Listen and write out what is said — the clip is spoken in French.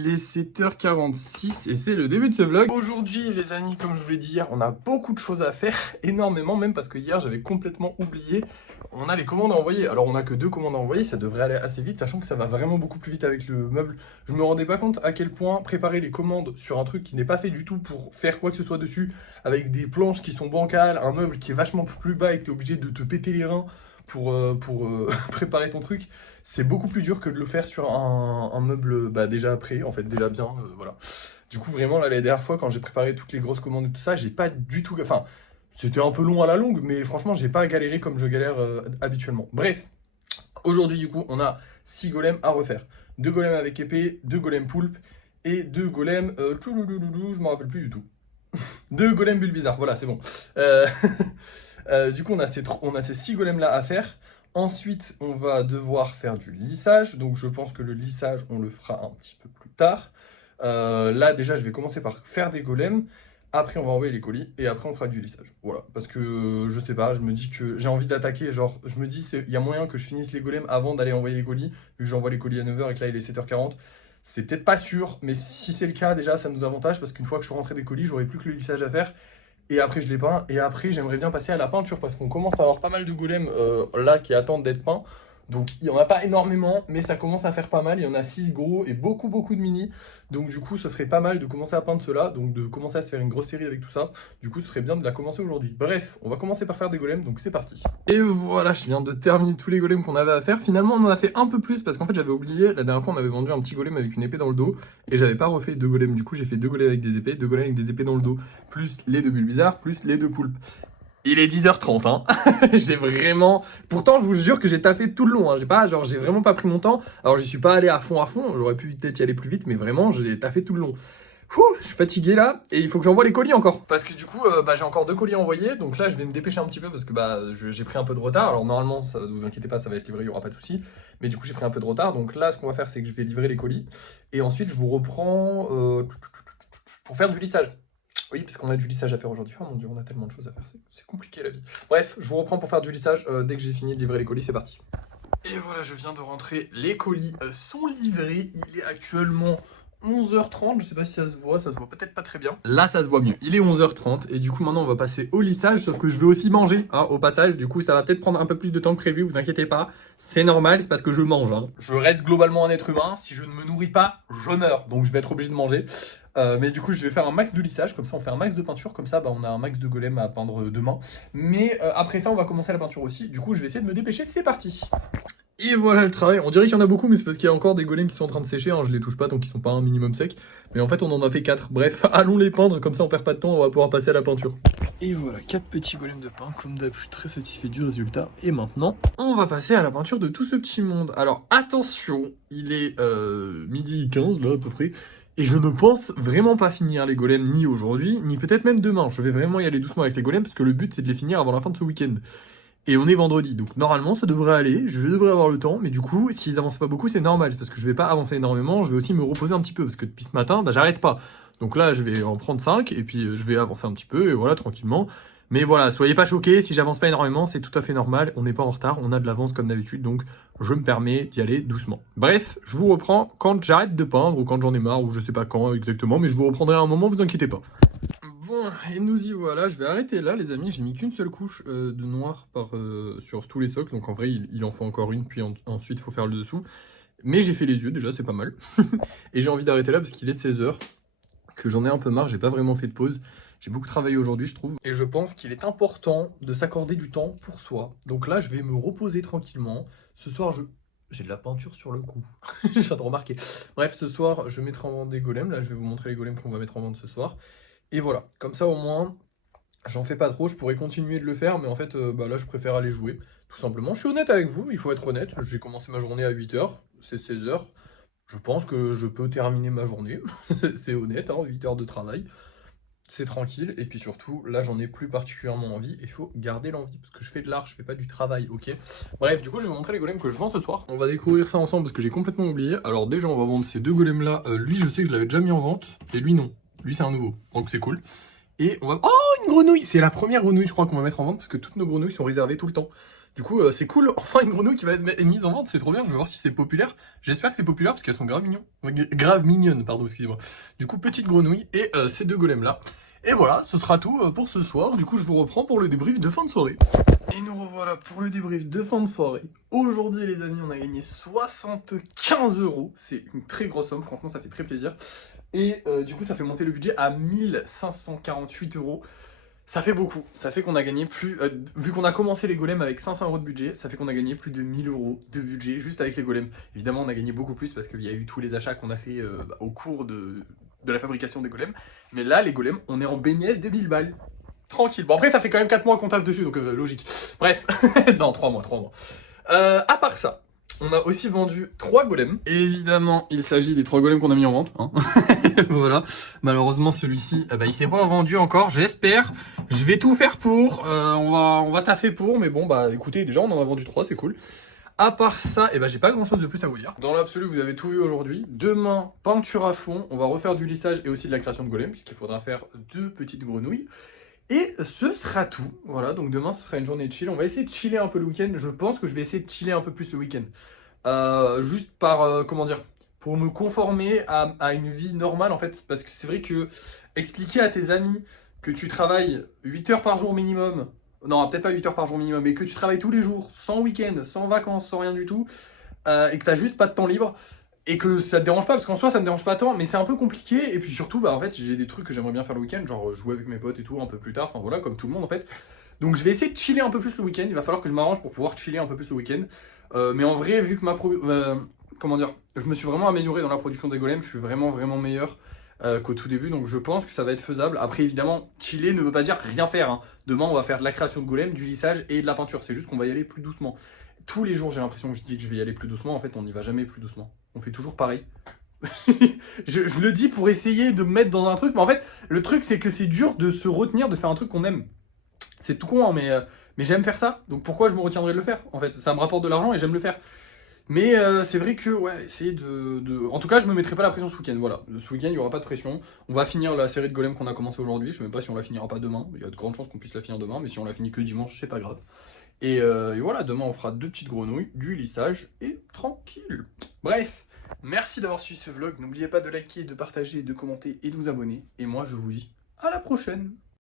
Il est 7h46 et c'est le début de ce vlog. Aujourd'hui les amis, comme je vous l'ai dit hier, on a beaucoup de choses à faire, énormément même, parce que hier j'avais complètement oublié. On a les commandes à envoyer, alors on a que 2 commandes à envoyer, ça devrait aller assez vite, sachant que ça va vraiment beaucoup plus vite avec le meuble. Je me rendais pas compte à quel point préparer les commandes sur un truc qui n'est pas fait du tout pour faire quoi que ce soit dessus, avec des planches qui sont bancales, un meuble qui est vachement plus bas et que tu es obligé de te péter les reins pour préparer ton truc, c'est beaucoup plus dur que de le faire sur un meuble déjà prêt, en fait, déjà bien, voilà. Du coup, vraiment, là, la dernière fois, quand j'ai préparé toutes les grosses commandes et tout ça, j'ai pas du tout... Enfin, c'était un peu long à la longue, mais franchement, j'ai pas galéré comme je galère habituellement. Bref, aujourd'hui, du coup, on a 6 golems à refaire. 2 golems avec épée, 2 golems poulpe, et 2 golems... je me rappelle plus du tout. 2 golems bulles bizarres, voilà, c'est bon. Du coup, on a ces 6 golems là à faire. Ensuite, on va devoir faire du lissage. Donc, je pense que le lissage, on le fera un petit peu plus tard. Là, déjà, je vais commencer par faire des golems. Après, on va envoyer les colis. Et après, on fera du lissage. Voilà. Parce que, je sais pas, je me dis que j'ai envie d'attaquer. Genre, je me dis, il y a moyen que je finisse les golems avant d'aller envoyer les colis. Vu que j'envoie les colis à 9h et que là, il est 7h40. C'est peut-être pas sûr. Mais si c'est le cas, déjà, ça nous avantage. Parce qu'une fois que je suis rentré des colis, j'aurai plus que le lissage à faire. Et après, je les peins. Et après, j'aimerais bien passer à la peinture parce qu'on commence à avoir pas mal de golems là qui attendent d'être peints. Donc, il n'y en a pas énormément, mais ça commence à faire pas mal. Il y en a 6 gros et beaucoup de mini. Donc, du coup, ce serait pas mal de commencer à peindre ceux-là. Donc, de commencer à se faire une grosse série avec tout ça. Du coup, ce serait bien de la commencer aujourd'hui. Bref, on va commencer par faire des golems. Donc, c'est parti. Et voilà, je viens de terminer tous les golems qu'on avait à faire. Finalement, on en a fait un peu plus parce qu'en fait, j'avais oublié. La dernière fois, on avait vendu un petit golem avec une épée dans le dos. Et j'avais pas refait 2 golems. Du coup, j'ai fait 2 golems avec des épées, 2 golems avec des épées dans le dos. Plus les 2 bulles bizarres, plus les 2 poulpes. Il est 10h30, hein. J'ai vraiment... Pourtant, je vous jure que j'ai taffé tout le long, hein. J'ai vraiment pas pris mon temps. Alors, je suis pas allé à fond. J'aurais pu peut-être y aller plus vite, mais vraiment, j'ai taffé tout le long. Je suis fatigué là, et il faut que j'envoie les colis encore. Parce que du coup, j'ai encore 2 colis à envoyer. Donc là, je vais me dépêcher un petit peu parce que j'ai pris un peu de retard. Alors normalement, ne vous inquiétez pas, ça va être livré, il n'y aura pas de souci. Mais du coup, j'ai pris un peu de retard. Donc là, ce qu'on va faire, c'est que je vais livrer les colis. Et ensuite, je vous reprends pour faire du lissage. Oui, parce qu'on a du lissage à faire aujourd'hui. Oh mon dieu, on a tellement de choses à faire, c'est compliqué la vie. Bref, je vous reprends pour faire du lissage. Dès que j'ai fini de livrer les colis, c'est parti. Et voilà, je viens de rentrer. Les colis sont livrés. Il est actuellement 11h30. Je sais pas si ça se voit peut-être pas très bien. Là, ça se voit mieux. Il est 11h30 et du coup, maintenant, on va passer au lissage. Sauf que je vais aussi manger au passage. Du coup, ça va peut-être prendre un peu plus de temps que prévu. Vous inquiétez pas. C'est normal, c'est parce que je mange. Je reste globalement un être humain. Si je ne me nourris pas, je meurs. Donc, je vais être obligé de manger. Mais du coup, je vais faire un max de lissage, comme ça on fait un max de peinture, comme ça on a un max de golem à peindre demain. Mais après ça, on va commencer la peinture aussi. Du coup, je vais essayer de me dépêcher, c'est parti. Et voilà le travail. On dirait qu'il y en a beaucoup, mais c'est parce qu'il y a encore des golems qui sont en train de sécher. Je les touche pas, donc ils sont pas un minimum sec. Mais en fait, on en a fait 4. Bref, allons les peindre, comme ça on perd pas de temps, on va pouvoir passer à la peinture. Et voilà, 4 petits golems de pain, comme d'hab, je suis très satisfait du résultat. Et maintenant, on va passer à la peinture de tout ce petit monde. Alors attention, il est 12h15 là à peu près. Et je ne pense vraiment pas finir les golems ni aujourd'hui, ni peut-être même demain. Je vais vraiment y aller doucement avec les golems, parce que le but c'est de les finir avant la fin de ce week-end. Et on est vendredi, donc normalement ça devrait aller, je devrais avoir le temps, mais du coup, s'ils avancent pas beaucoup, c'est normal, c'est parce que je vais pas avancer énormément, je vais aussi me reposer un petit peu, parce que depuis ce matin, j'arrête pas. Donc là, je vais en prendre 5, et puis je vais avancer un petit peu, et voilà, tranquillement. Mais voilà, soyez pas choqués, si j'avance pas énormément, c'est tout à fait normal, on n'est pas en retard, on a de l'avance comme d'habitude, donc je me permets d'y aller doucement. Bref, je vous reprends quand j'arrête de peindre, ou quand j'en ai marre, ou je sais pas quand exactement, mais je vous reprendrai à un moment, vous inquiétez pas. Bon, et nous y voilà, je vais arrêter là les amis, j'ai mis qu'une seule couche de noir sur tous les socles, donc en vrai il en faut encore une, puis ensuite il faut faire le dessous. Mais j'ai fait les yeux déjà, c'est pas mal. Et j'ai envie d'arrêter là parce qu'il est 16h, que j'en ai un peu marre, j'ai pas vraiment fait de pause. J'ai beaucoup travaillé aujourd'hui je trouve. Et je pense qu'il est important de s'accorder du temps pour soi. Donc là je vais me reposer tranquillement. Ce soir j'ai de la peinture sur le cou, je viens de remarquer. Bref, ce soir je mettrai en vente des golems, là je vais vous montrer les golems qu'on va mettre en vente ce soir. Et voilà, comme ça au moins, j'en fais pas trop, je pourrais continuer de le faire, mais en fait, là je préfère aller jouer, tout simplement. Je suis honnête avec vous, il faut être honnête, j'ai commencé ma journée à 8h, c'est 16h, je pense que je peux terminer ma journée, c'est honnête, 8 heures de travail, c'est tranquille, et puis surtout, là j'en ai plus particulièrement envie, il faut garder l'envie, parce que je fais de l'art, je fais pas du travail, ok? Bref, du coup je vais vous montrer les golems que je vends ce soir. On va découvrir ça ensemble, parce que j'ai complètement oublié. Alors déjà on va vendre ces 2 golems là, lui je sais que je l'avais déjà mis en vente, et lui non. Lui c'est un nouveau, donc c'est cool. Et on va... Oh, une grenouille! C'est la première grenouille je crois qu'on va mettre en vente, parce que toutes nos grenouilles sont réservées tout le temps. Du coup, c'est cool, enfin une grenouille qui va être mise en vente, c'est trop bien, je vais voir si c'est populaire. J'espère que c'est populaire parce qu'elles sont grave mignonnes. Grave mignonnes, pardon, excusez-moi. Du coup, petite grenouille et ces deux golems là. Et voilà, ce sera tout pour ce soir. Du coup, je vous reprends pour le débrief de fin de soirée. Et nous revoilà pour le débrief de fin de soirée. Aujourd'hui, les amis, on a gagné 75 €. C'est une très grosse somme, franchement, ça fait très plaisir. Et du coup, ça fait monter le budget à 1548 €. Ça fait beaucoup. Ça fait qu'on a gagné plus. Vu qu'on a commencé les golems avec 500 € de budget, ça fait qu'on a gagné plus de 1000 € de budget juste avec les golems. Évidemment, on a gagné beaucoup plus parce qu'il y a eu tous les achats qu'on a fait au cours de la fabrication des golems. Mais là, les golems, on est en bénéfice de 1000 balles. Tranquille. Bon, après, ça fait quand même 4 mois qu'on tape dessus, donc logique. Bref. Non, 3 mois, 3 mois. À part ça, on a aussi vendu 3 golems. Et évidemment, il s'agit des 3 golems qu'on a mis en vente. Hein. Voilà. Malheureusement, celui-ci, il s'est pas vendu encore, j'espère. Je vais tout faire pour. On va taffer pour. Mais bon, bah écoutez, déjà, on en a vendu 3, c'est cool. À part ça, j'ai pas grand chose de plus à vous dire. Dans l'absolu, vous avez tout vu aujourd'hui. Demain, peinture à fond. On va refaire du lissage et aussi de la création de golems, puisqu'il faudra faire 2 petites grenouilles. Et ce sera tout. Voilà, donc demain, ce sera une journée de chill. On va essayer de chiller un peu le week-end. Je pense que je vais essayer de chiller un peu plus le week-end. Juste par, comment dire, pour me conformer à une vie normale, en fait. Parce que c'est vrai que expliquer à tes amis que tu travailles 8 heures par jour minimum, non, peut-être pas 8 heures par jour minimum, mais que tu travailles tous les jours, sans week-end, sans vacances, sans rien du tout, et que tu n'as juste pas de temps libre, et que ça te dérange pas, parce qu'en soi ça me dérange pas tant, mais c'est un peu compliqué, et puis surtout, en fait, j'ai des trucs que j'aimerais bien faire le week-end, genre jouer avec mes potes et tout, un peu plus tard, enfin voilà, comme tout le monde en fait. Donc je vais essayer de chiller un peu plus le week-end, il va falloir que je m'arrange pour pouvoir chiller un peu plus le week-end. Mais en vrai, vu que comment dire, je me suis vraiment amélioré dans la production des golems, je suis vraiment meilleur qu'au tout début, donc je pense que ça va être faisable. Après, évidemment, chiller ne veut pas dire rien faire. Hein. Demain, on va faire de la création de golems, du lissage et de la peinture. C'est juste qu'on va y aller plus doucement. Tous les jours, j'ai l'impression que je dis que je vais y aller plus doucement. En fait, on n'y va jamais plus doucement. On fait toujours pareil. je le dis pour essayer de me mettre dans un truc, mais en fait, le truc, c'est que c'est dur de se retenir de faire un truc qu'on aime. C'est tout con, hein, mais j'aime faire ça. Donc pourquoi je me retiendrai de le faire? En fait, ça me rapporte de l'argent et j'aime le faire. Mais c'est vrai que, ouais, essayer En tout cas, je me mettrai pas la pression ce week-end, voilà. Ce week-end, il n'y aura pas de pression. On va finir la série de golems qu'on a commencé aujourd'hui. Je sais même pas si on la finira pas demain. Il y a de grandes chances qu'on puisse la finir demain, mais si on la finit que dimanche, c'est pas grave. Et voilà, demain, on fera 2 petites grenouilles, du lissage, et tranquille. Bref, merci d'avoir suivi ce vlog. N'oubliez pas de liker, de partager, de commenter et de vous abonner. Et moi, je vous dis à la prochaine.